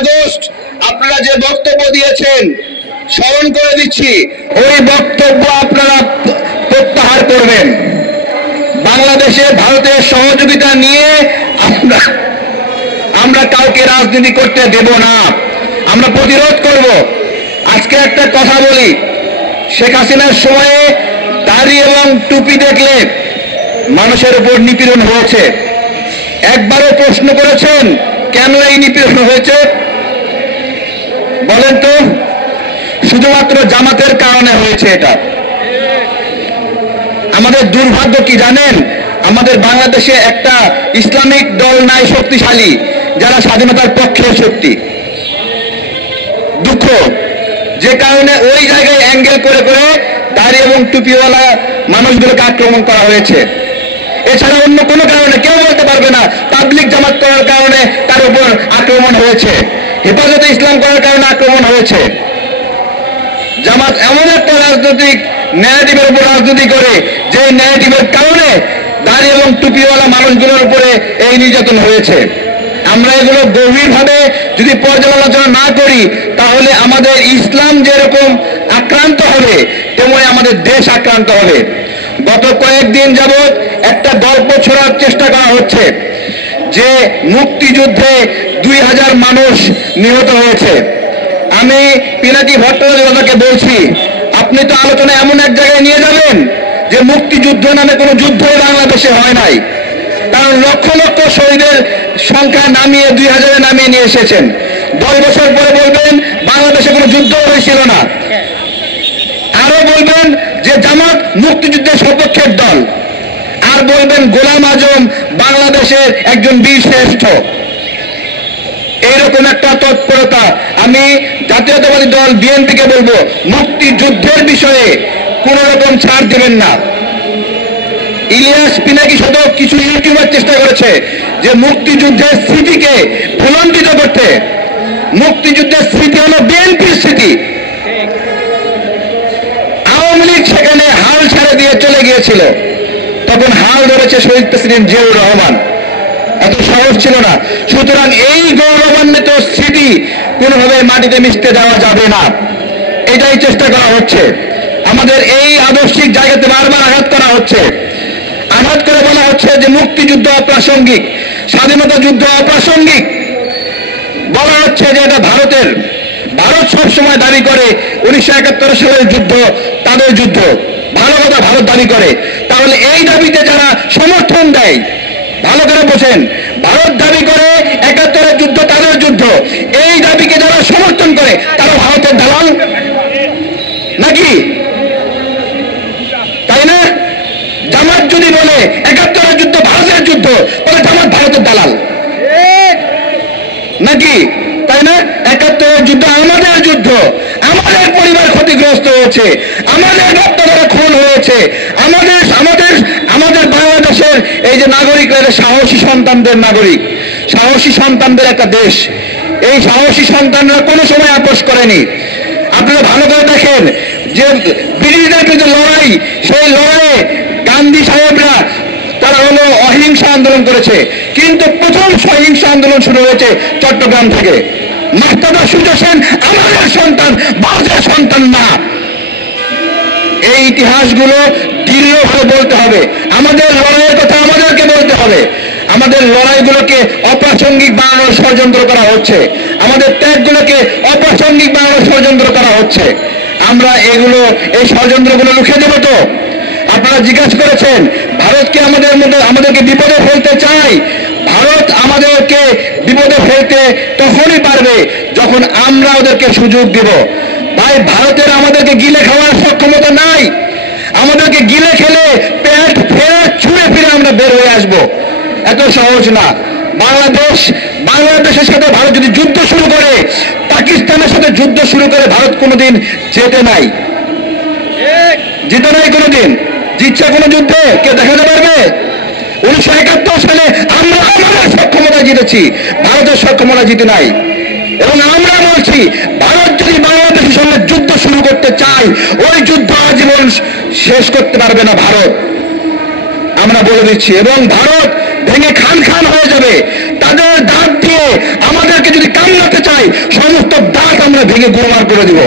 August আপনারা যে বক্তব্য দিয়েছেন স্মরণ করে দিচ্ছি, ওই বক্তব্য আপনারা প্রত্যাহার করবেন। বাংলাদেশে ভারতের সহযোগিতা নিয়ে আমরা কাউকে রাজনীতি করতে দেব না, আমরা প্রতিরোধ করব। আজকে একটা কথা বলি, শেখ হাসিনার সময়ে দাড়ি এবং টুপি দেখলে মানুষের উপর নিপীড়ন হয়েছে। একবারও প্রশ্ন করেছেন কেন এই নিপীড়ন হয়েছে? বলেন তো। শুধুমাত্র জামাতের কারণে হয়েছে এটা। আমাদের দুর্ভাগ্য কি জানেন? আমাদের বাংলাদেশে একটা ইসলামিক দল নাই শক্তিশালী, যারা স্বাধীনতার পক্ষের শক্তি। দুঃখ, যে কারণে ওই জায়গায় অ্যাঙ্গেল করে করে দাড়ি এবং টুপিওয়ালা মানুষগুলোকে আক্রমণ করা হয়েছে। এছাড়া অন্য কোনো কারণে কেউ বলতে পারবে না পাবলিক জামাত করার কারণে তার উপর আক্রমণ হয়েছে, হেফাজতে ইসলাম করার কারণে আক্রমণ হয়েছে। জামাত এমন একটা রাজনৈতিক ন্যারেটিভের উপর রাজনীতি করে যে ন্যারেটিভের কারণে দাড়ি এবং টুপিওয়ালা মানুষগুলোর উপরে এই নির্যাতন হয়েছে। আমরা এগুলো গভীরভাবে যদি পর্যালোচনা না করি তাহলে আমাদের ইসলাম যেরকম আক্রান্ত হবে তেমনি আমাদের দেশ আক্রান্ত হবে। গত কয়েকদিন যাবৎ একটা গল্প ছড়ার চেষ্টা করা হচ্ছে যে মুক্তিযুদ্ধে 2000 মানুষ নিহত হয়েছে। আমি পিনাকি ভট্টাচার্যকে বলছি, আপনি তো আলোচনা এমন এক জায়গায় নিয়ে যাবেন যে মুক্তিযুদ্ধ নামে কোনো যুদ্ধই বাংলাদেশে হয় নাই, কারণ লক্ষ লক্ষ শহীদের সংখ্যা নামিয়ে 2000-এ নামিয়ে নিয়ে এসেছেন। 10 বছর পরে বলবেন বাংলাদেশে কোনো যুদ্ধ হয়েছিল না। আরো বলবেন যে জামাত মুক্তিযুদ্ধের সপক্ষের দল, আর বলবেন গোলাম আজম বাংলাদেশের একজন বীর শ্রেষ্ঠ। এইরকম একটা তৎপরতা। আমি জাতীয়তাবাদী দল বিএনপিকে বলবো, মুক্তিযুদ্ধের বিষয়ে কোন রকম ছাড় দেবেন না। ইলিয়াস পিনাকি সহ কিছু ইউটিউবার চেষ্টা করেছে যে মুক্তিযুদ্ধের স্মৃতিকে ভুলণ্ঠিত করতে। মুক্তিযুদ্ধের স্মৃতি হলো বিএনপির স্মৃতি। আওয়ামী লীগ সেখানে হাল ছেড়ে দিয়ে চলে গিয়েছিল, তখন হাল ধরেছে শহীদ প্রেসিডেন্ট জিয়াউর রহমান। এত সাহস ছিল না। সুতরাং এই গৌরবান্বিত স্মৃতি কোনোভাবে মাটিতে মিশতে দেওয়া যাবে না, এটাই চেষ্টা করা হচ্ছে। আমাদের এই আদর্শিক জায়গাতে বারবার আঘাত করা হচ্ছে। আঘাত করে বলা হচ্ছে যে মুক্তিযুদ্ধ অপ্রাসঙ্গিক, স্বাধীনতা যুদ্ধ অপ্রাসঙ্গিক। বলা হচ্ছে যে এটা ভারতের। ভারত সবসময় দাবি করে 1971 সালের যুদ্ধ তাদের যুদ্ধ। ভালো কথা, ভারত দাবি করে। তাহলে এই দাবিতে যারা সমর্থন দেয়, ভালো করে বোঝেন, ভারত দাবি করে 71-এর যুদ্ধ তাদের যুদ্ধ, এই দাবিকে যারা সমর্থন করে তারা ভারতের দালাল নাকি? তাই না? জামাত যদি বলে 71-এর যুদ্ধ ভারতের যুদ্ধ, তাহলে জামাত ভারতের দালাল নাকি? তাই না? 71-এর যুদ্ধ আমাদের যুদ্ধ, আমাদের পরিবার ক্ষতিগ্রস্ত হয়েছে, আমাদের বাচ্চারা খুন হয়েছে, আমাদের বাংলাদেশের এই যে নাগরিকরা সাহসী সন্তানদের নাগরিক, সাহসী সন্তানদের একটা দেশ। এই সাহসী সন্তানরা কোনো সময় আপোষ করেনি। আপনারা ভালো করে দেখেন যে ব্রিটিশদের বিরুদ্ধে লড়াই, সেই লড়াইয়ে গান্ধী সাহেবরা তারা হলো অহিংসা আন্দোলন করেছে, কিন্তু প্রথম সহিংসা আন্দোলন শুরু হয়েছে চট্টগ্রাম থেকে। মাহতাবা সূর্য সেন আমাদের সন্তান, ভারতের সন্তান না। এই ইতিহাসগুলো দৃঢ়ভাবে বলতে হবে। আমাদের লড়াইয়ের কথা আমাদেরকে বলতে হবে। আমাদের লড়াইগুলোকে অপ্রাসঙ্গিক বানানোর ষড়যন্ত্র করা হচ্ছে, আমাদের ত্যাগগুলোকে অপ্রাসঙ্গিক বানানোর ষড়যন্ত্র করা হচ্ছে। আমরা এই ষড়যন্ত্রগুলো রুখে দেব তো? আপনারা জিজ্ঞাসা করেছেন ভারতকে আমাদেরকে বিপদে ফেলতে চাই। ভারত আমাদেরকে বিপদে ফেলতে তখনই পারবে যখন আমরা ওদেরকে সুযোগ দেব। ভাই, ভারতের আমাদেরকে গিলে খাওয়ার সক্ষমতা নাই। আমাদেরকে গিলে খেলে পেট ফেরে ছুঁড়ে ফিরে আমরা বের হয়ে আসবো, এত সহজ না। বাংলাদেশের সাথে ভারত যদি যুদ্ধ শুরু করে, পাকিস্তানের সাথে যুদ্ধ শুরু করে, ভারত কোনোদিন জিতে নাই কোনোদিন। জিতছে কোনো যুদ্ধে কে দেখাতে পারবে? 1971 সালে আমরা আমাদের সক্ষমতা জিতেছি, ভারতের সক্ষমতা জিতে নাই। এবং আমরা বলছি ভারত যদি বাংলাদেশের সঙ্গে যুদ্ধ শুরু করতে চায়, ওই যুদ্ধ আজীবন শেষ করতে পারবে না ভারত, আমরা বলে দিচ্ছি। এবং ভারত ভেঙে খান খান হয়ে যাবে। তাদের দাঁত দিয়ে আমাদেরকে যদি কামড়াতে চায়, ভেঙে গুরমার করে দিব।